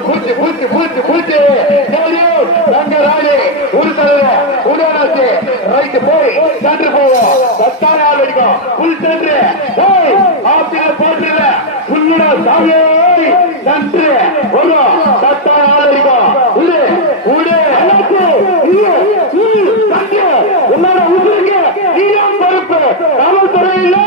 பூச்சி பூச்சி பூச்சி பூச்சி ரங்கராணி ஒரு தலைவர உடனாச்சு ரைட்டு போய் சென்று போவோம் சத்தான ஆள் அடிக்கும் புல் சென்று ஆப்பில போட்டுல புல்லுடா சாமியே சென்று வரும் சத்தான ஆள் அடிக்கும் உடு உடு உன்னால உசுருக்கு நீயும் பொறுப்பு காவல்துறையில்